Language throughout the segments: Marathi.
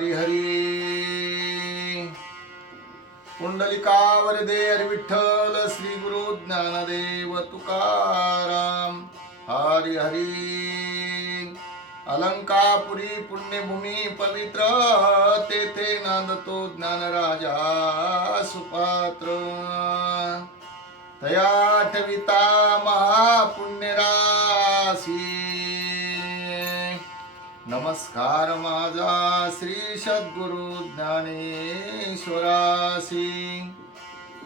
हरी हरी पुंडलिकावर दे हरी विठ्ठल श्री गुरु ज्ञानदेव तुकाराम। हरी हरी अलंकापुरी पुण्यभूमी पवित्र तेथे नांदतो ज्ञानराजा सुपात्र। तया ठविता महापुण्यरासी नमस्कार माझा श्री सद्गुरु ज्ञानेश्वरासी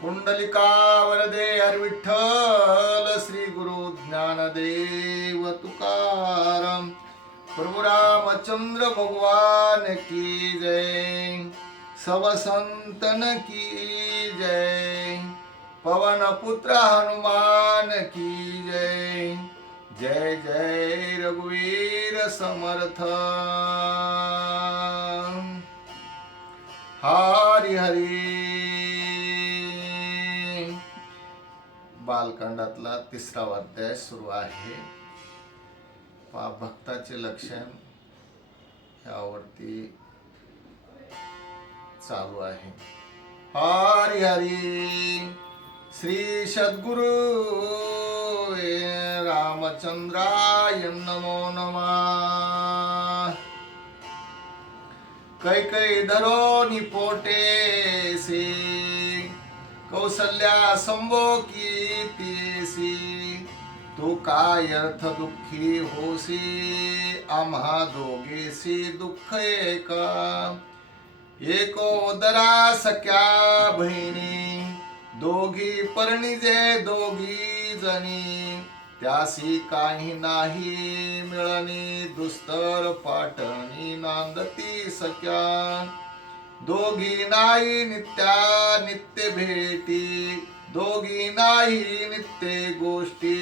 कुंडलिका दे हर विठ्ठल श्री गुरु ज्ञानदेव तुकाराम प्रभु रामचंद्र भगवान की जय। सब संतन की जय। पवन पुत्र हनुमान की जय। जय जय रघुवीर समर्थ। हरी हरी। बालकांडातला तिसरा अध्याय सुरू आहे. पा भक्ताचे लक्षण यावरती चालू आहे. हरी हरी। श्री सद्गुरु रामचंद्राय नमो नमः। कैकै धरो निपोटेसी कौसल्या संभोगीतीसी तू काय अर्थ दुःखी होसी आम्हा दोघेसी दुःख एका। एको उदरा सख्या बहिणी दोघी परणिजे दोघी जणी। त्यासी काही नाही मिळणी दुस्तर पाटणी नांदती सख्या दोघी नाही नित्या नित्य भेटी दोघी नाही नित्य गोष्टी.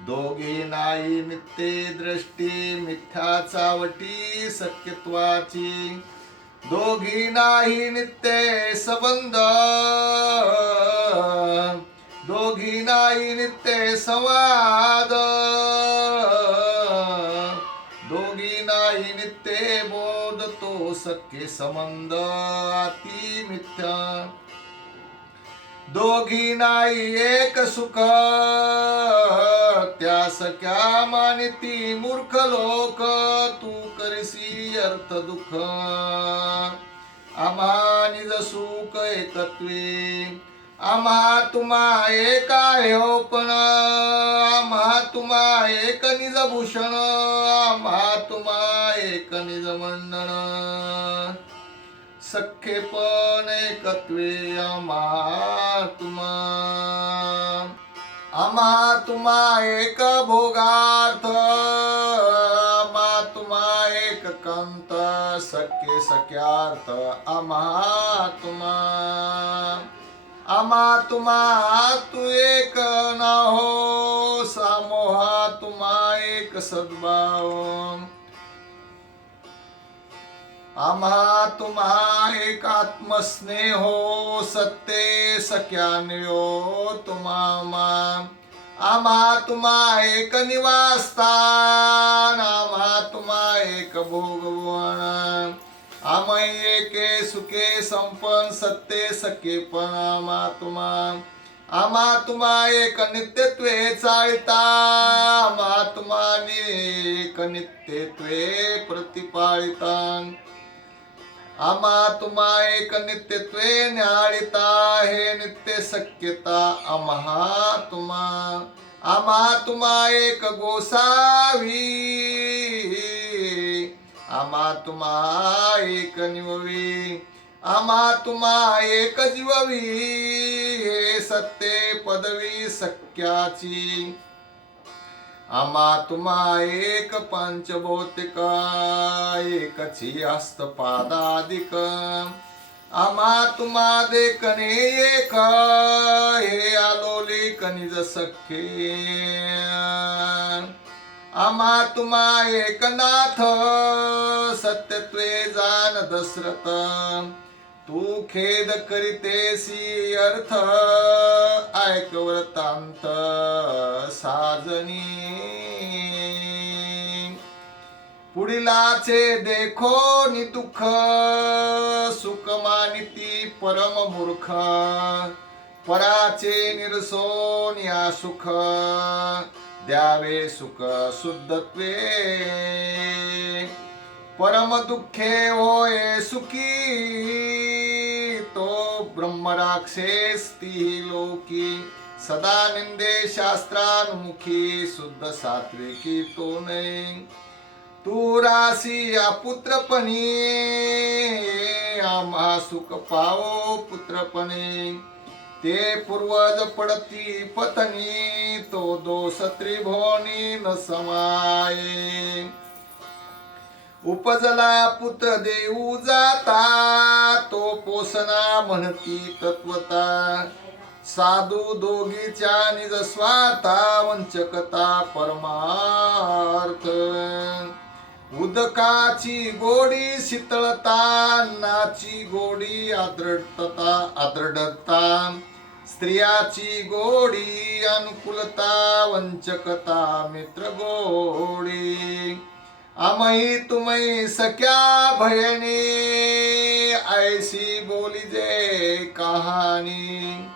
दोघी नाही नित्य दृष्टी मिथ्या चावटी सत्यत्वाची दोघी नाही नित्य संबंध दोघी नाही नित्य संवाद. दोघी नाही नित्य बोध तो सख्य संबंध अति मिथ्या. दोघी नाही एक सुख त्या सख्या मानिती मूर्ख लोक? तू करसी अर्थ दुःख. आम्हा निज सुख एकत्वे आम्हा तुम्हा एक आहे पण आम्हा तुम्हा एक निज भूषण आम्हा तुम्हा एक निज मंडन सख्खे पण एकत्वे आम्हा तुम्हा. आम्हा तुम्हा एक भोगार्थ आम्हा तुम्हा एक कांत सख्य सख्यार्थ आम्हा तुम्हा. आम्हा तुम्हा तू एक ना हो सामोहा तुम्हा एक सद्भाव. आम्हा तुम्हा एक आत्मस्नेहो सत्ते सत्य सख्यान्यो तुम्हा आम्हा तुम्हा एक निवासस्थान आम्हा तुम्हा एक भोगवण आमय एके सुखे संपन सत्ते सखे पण आम्हा तुम्हा एक नित्यत्वे चाळता. आम्हा एक नित्यत्वे प्रतिपाळिता. आम्हा एक नित्यत्वे न्याळिता. हे नित्य शक्यता आम्हा तुम्हा एक गोसावी. आम्हा तुम्हा एक निववी आम्हा तुम्हा एक जीववी हे सत्ये पदवी सख्याची. आम्हा तुम्हा एक पंचभौतिक एकची हस्तपादादिक आम्हा तुम्हा देखणे एक हे आलोली कनिज सख्ये. आम्हा तुम्हा एकनाथ सत्यत्वे जान दशरथ तू खेद करीतेसी अर्थ ऐक व्रतांत साजनी। पुढीलाचे देखो नि दुःख सुख मानिती परम मूर्ख। पराचे निरसो या सुख। द्यावे सुख शुद्धत्वे. परम दुःखे होय सुखी तो ब्रह्मराक्षेस्ती लोकी. सदा निंदे शास्त्रानुमुखी शुद्ध सात्विकी तो नये. तू राशी पुत्रपणी आम्हा सुख पावो पुत्रपणे. ते पूर्वज पडती पतनी तो दोष त्रिभुवनी न समाये. उपजला पुत्र देऊ जाता तो पोसना म्हणती तत्वता. साधू दोघीच्या निज स्वार्था वंचकता परमार्थ. उदकाची गोडी शीतळता नाची गोडी आदृढता आदृढता स्त्रियाची गोडी अनुकूलता वंचकता मित्र गोडी. आमही तुम्ही सख्या भयणी ऐसी बोली जे कहाणी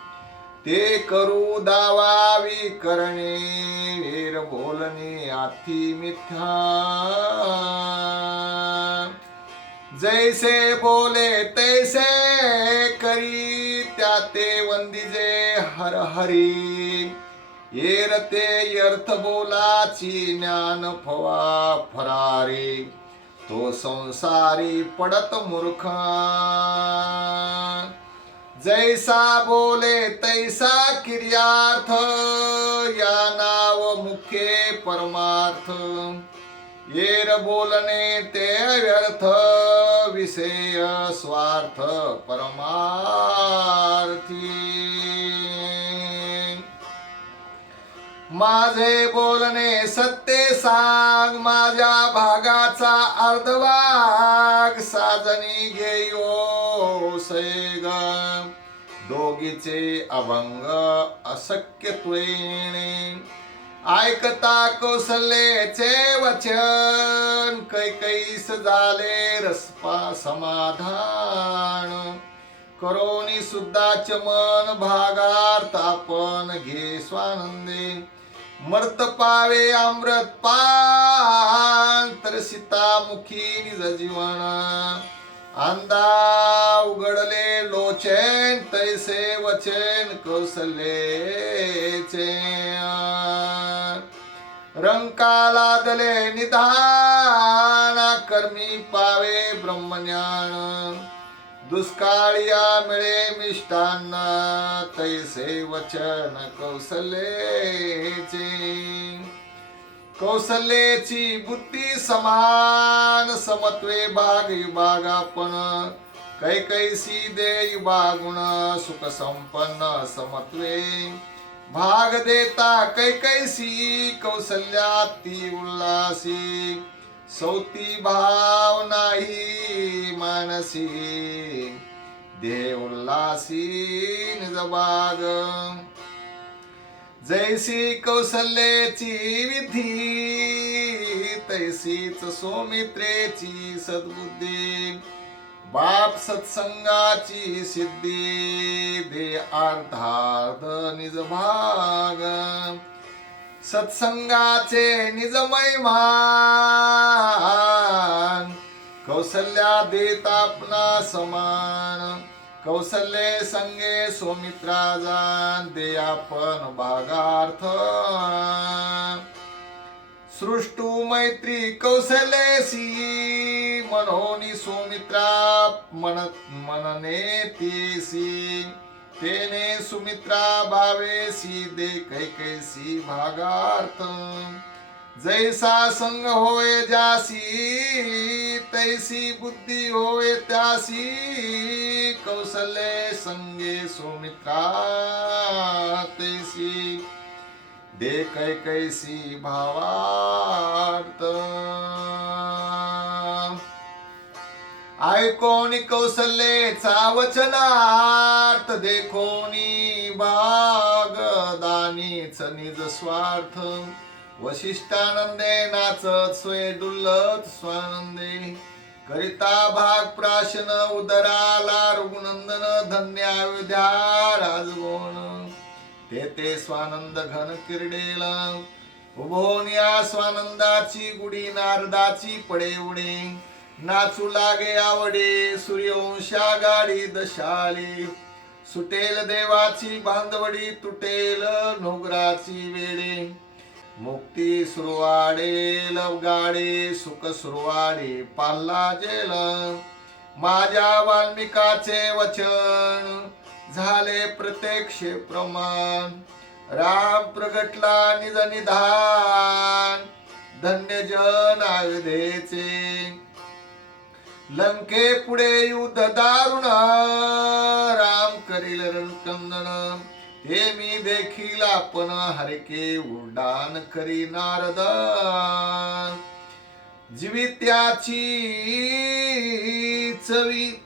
ते करू दावावी करणे वीर बोलणे आथी मिथ्या. जैसे बोले तैसे करी. ते वंदिजे हर हरी. येर ते अर्थ बोलाची ज्ञान फवा फरारी. तो संसारी पडत मूर्ख. जैसा बोले तैसा क्रियार्थ या नाव मुखे परमार्थ. येर बोलणे ते व्यर्थ विषय स्वार्थ परमार्थी. माझे बोलणे सत्य सांग माझ्या भागाचा अर्धभाग साजनी घेयो सैग. दोघीचे अभंग अशक्यत्वेने ऐकता कौसल्याचे वचन कैकैस झाले रसपा समाधान. करोनी सुद्धा चमन भागार्थ आपण घे स्वानंदे. मर्त पावे अमृत पान तर सीतामुखी निज जीवन. अंदा उघडले लोचेन तैसे वचन कौशल्येचे रंका लादले निधान कर्मी पावे ब्रह्मज्ञान. दुष्काळिया मिळे मिष्टान्न तैसे वचन कौशल्येचे कौशल्याची बुद्धी समान समत्वे भाग विभाग आपण. कैकैसी दे विभागुण सुख संपन्न समत्वे. भाग देता कैकैसी कौशल्या ती उल्लासी सौती भाव नाही मानसी. दे उल्लासी निज बाग जैसी कौशल्याची विधी तैसीच सौमित्रेची सद्बुद्धी. बाप सत्संगाची सिद्धी दे अर्धार्ध निज भाग. सत्संगाचे निज महिमा कौशल्या देत आपला समान. कौशल्ये संगे सौमित्रा जान दे आपण भागार्थ। सृष्टु मैत्री कौशलेसी मनोनी सुमित्रा मन मनने सी तेने सुमित्रा भावेसी दे कैकैसी भागार्थ। जैसा संग होय जासी तैसी बुद्धी होय त्यासी कौशल्य संगे सुमित्रा तैसी। दे कै कैसी भावार्थ। ऐकोनी कौशल्येचा वचनार्थ देखोनी बाग दानीच निज स्वार्थ। वशिष्ठानंदे नाचत स्वय डुल्लत स्वानंदे करिता भाग प्राशन उदराला रघुनंदन धन्या विद्या राजगोण. ते ते स्वानंद घन किरडेल. उभोन या स्वानंदाची गुडी नारदाची पडे उडे. नाचू लागे आवडे सूर्यवंशा गाडी दशाली. सुटेल देवाची बांधवडी तुटेल नोगराची वेळे मुक्ती सुरवाडे लवगाडे सुख सुरवाडे पाल्ला जेल. माझ्या वाल्मिकाचे वचन झाले प्रत्यक्ष प्रमाण. राम प्रगटला निज निधान धन्य जन आयुधेचे. लंके पुढे युद्ध दारुण राम करील रणकंदन हे मी देखील आपण हरके उड्डाण करी नारद. जीवित्याची चवी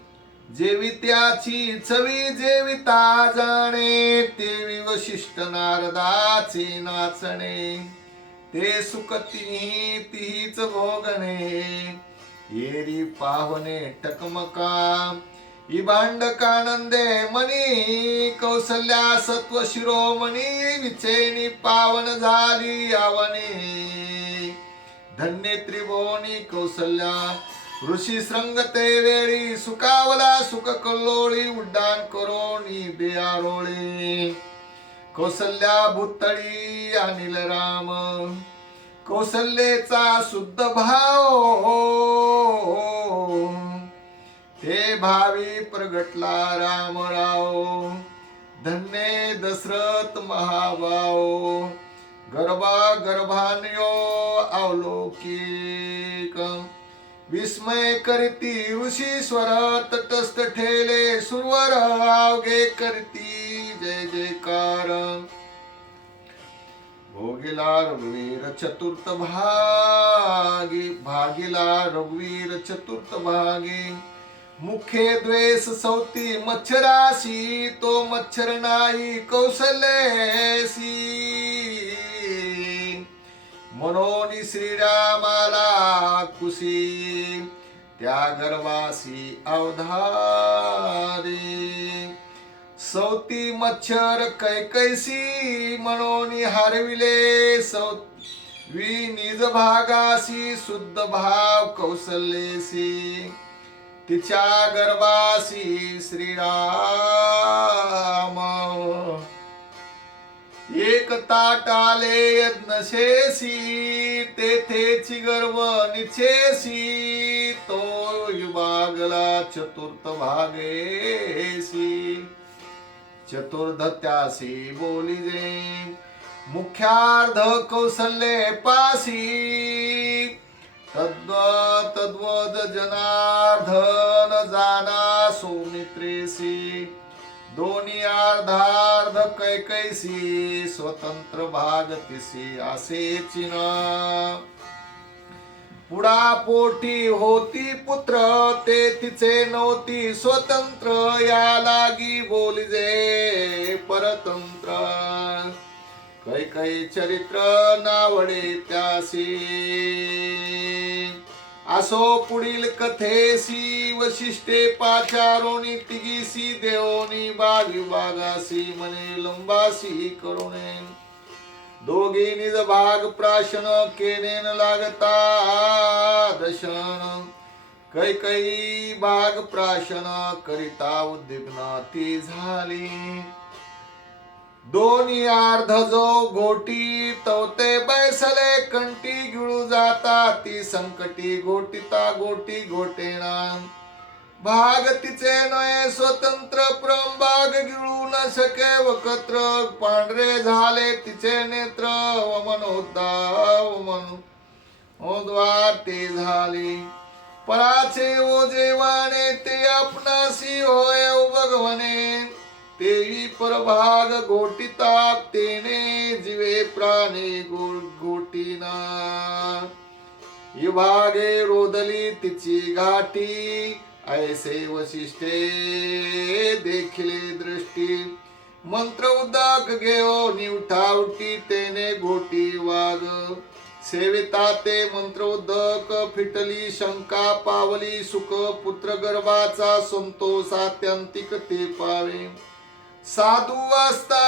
जेवित्याची चवी जेविता जाणे ते वशिष्ठ नारदाचे नाचणे. ते सुख तिहीच भोगणे येरी पाहणे टकमका. इभांडकानंदे मनी कौसल्या सत्व शिरोमणी विचेनी पावन झाली यावनी धन्य त्रिभुवनी कौसल्या ऋषी श्रंगते वेळी सुकावला सुख कल्लोळी उड्डाण करोणी बियारोळी कौसल्या भूतळी अनिल राम कौसल्येचा शुद्ध भाव ते भावी प्रगटला रामराव, धन्य दशरथ महाभाव, गर्भा गर्भानयो अवलोकिक विस्मय करती ऋषीश्वर तटस्थ ठेले, सुरवर आवगे करती, जय जयकार। भोगिला रघुवीर चतुर्थ भागी भागिला रघुवीर चतुर्थ भागी। मुखे द्वेष सौती मच्छराशी तो मच्छर नाही कौशल्यसी मनोनी श्रीरामाला कुशी त्या गर्वासी अवधारी. सौती मच्छर कैकैसी मनोनी हरविले सौ वि निज भागासी शुद्ध भाव कौशल्यसी तिच्या गर्भासी श्रीराम. एक ताटाले नशेसी तेथेची गर्व निचेसी तो युभागला चतुर्थ भागेसी. चतुर्धत्यासी बोलिजे मुख्यार्ध कौशल्ये पासी. तद्व तद्वद जनार्धन जाना सौमित्रेसी दोन्ही अर्धार्ध कैकैसी स्वतंत्र भाग तिसी असे चिन्ह। पुढा पोटी होती पुत्र ते तिचे नव्हती स्वतंत्र याला कै चरित्र नावडे त्यासी. असो पुढील कथेसी वशिष्ठे पाचारोनी तिगीसी देवोनी बाग विभागासी मने लंबासी करुणे. दोघी निज भाग प्राशन केनेन लागता दशन कै कै भाग प्राशन करिता उद्विग्न ती झाली. दोन्ही अर्ध जो गोटी तवते बैसले कंटी गिळू जाता ती संकटी गोटीता गोटी गोटेणा. भाग तिचे नये स्वतंत्र प्रभाग गिळू न शके वकत्र पांढरे झाले तिचे नेत्र वमन होता वमन ओद्वार ते झाले. पराचे ओ जेवाने ते आपणासी होय ओ भगवने. तेवी परभाग गोटिता तेने जीवे प्राणे गोटिना गोटीना. विभागे रोदली तिची घाटी ऐसे वशिष्ठे देखिले दृष्टी. मंत्र उदक घेओ निवठावटी तेने घोटी वाग. सेविता ते मंत्र उदक फिटली शंका पावली सुख पुत्र गर्भाचा संतोष आत्यंतिक ते पावे. साधू असता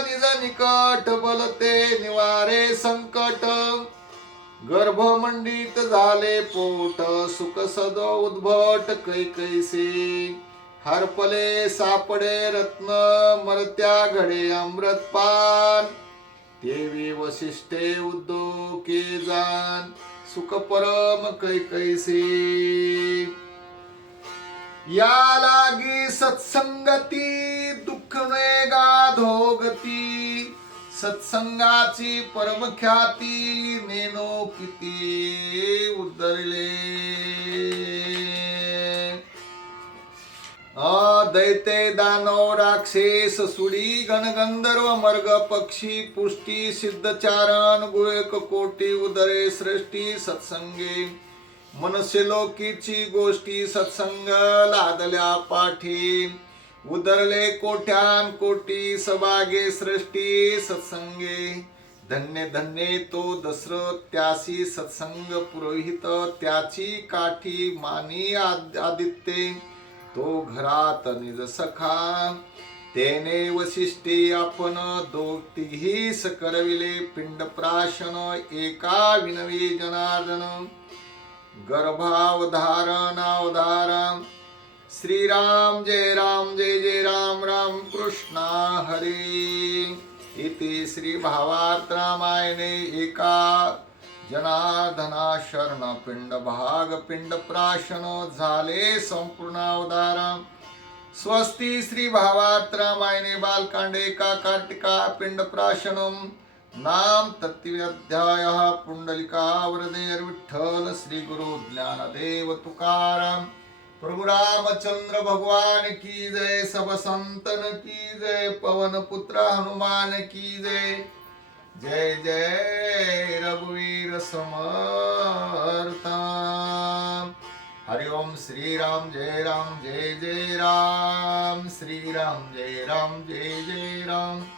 निज निकट बलते निवारे संकट. गर्भमंडित झाले पोट सुख सद उद्भट कैकैसे हरपले सापडे रत्न मरत्या घडे अमृतपान देवी वशिष्ठे उद्योके जान सुख परम कैकैसे या लागी सत्संगती दुःख वेगा धोगती. सत्संगाची परमख्याती नेनो किती उद्धरले दैते दानव राक्षस सुडी गणगंधर्व मर्ग पक्षी पुष्टी सिद्धचारण गुळेक कोटी उदरे सृष्टी सत्संगे. मनसे लोकीची गोष्टी सत्संग लादल्या पाठी. उदरले कोट्यान कोटी सबागे सृष्टी सत्संगे. धन्य धन्य तो दशरथ त्यासी सत्संग पुरोहित त्याची काठी मानी आद- आदित्ये. तो घरात निज सखा. तेने वशिष्ठे आपण दोघतीही सकरविले पिंड प्राशन एका विनवी जनार्दन. गर्भावधारणावधारं। श्रीराम जय राम जय जय राम राम कृष्णा हरे। इति श्रीभावार्थ रामायणे एका जनाधनाशरण पिण्डभागपिण्डप्राशनो झाले सम्पूर्णावधारम् स्वस्ति श्रीभावार्थ रामायणे बालकाण्डे का कार्तिका पिण्डप्राशनम्। नाम तत्व्यध्याय पुंडलिका वरदेर विठ्ठल श्री गुरु ज्ञानदेव तुकाराम। प्रभु रामचंद्र भगवान की जय सब संतन की जय पवन पुत्र हनुमान की जय। जय जय रघुवीर समर्था। हरि ओम श्री राम जय राम जय जय राम। श्री राम जय राम जय जय राम श्री राम।